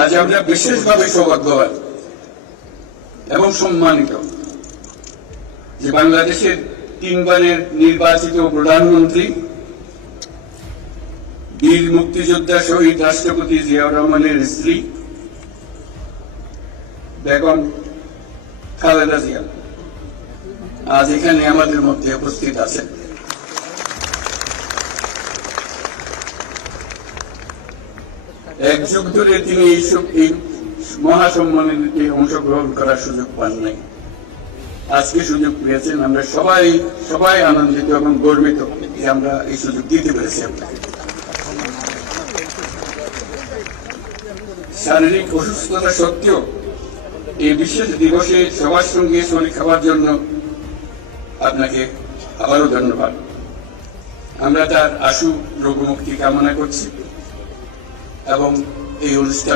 আজ আমরা বিশেষভাবে সৌভাগ্যবান এবং সম্মানিত যে বাংলাদেশের তিনবারের নির্বাচিত প্রধানমন্ত্রী বীর মুক্তিযোদ্ধা শহীদ রাষ্ট্রপতি জিয়াউর রহমানের স্ত্রী বেগম খালেদা জিয়া আজ এখানে আমাদের মধ্যে উপস্থিত আছেন। এক যুগ ধরে তিনি এই মহাসম্মেলনে অংশগ্রহণ করার সুযোগ পান নাই, আজকে সুযোগ পেয়েছেন। আমরা সবাই আনন্দিত এবং গর্বিত যে আমরা এই সুযোগ দিতে পেরেছি আপনাকে। শারীরিক অসুস্থতা সত্ত্বেও এই বিশেষ দিবসে সবার সঙ্গে শরীর খাওয়ার জন্য আপনাকে আবারও ধন্যবাদ। আমরা তার আশু রোগমুক্তি কামনা করছি এবং এই অনুষ্ঠান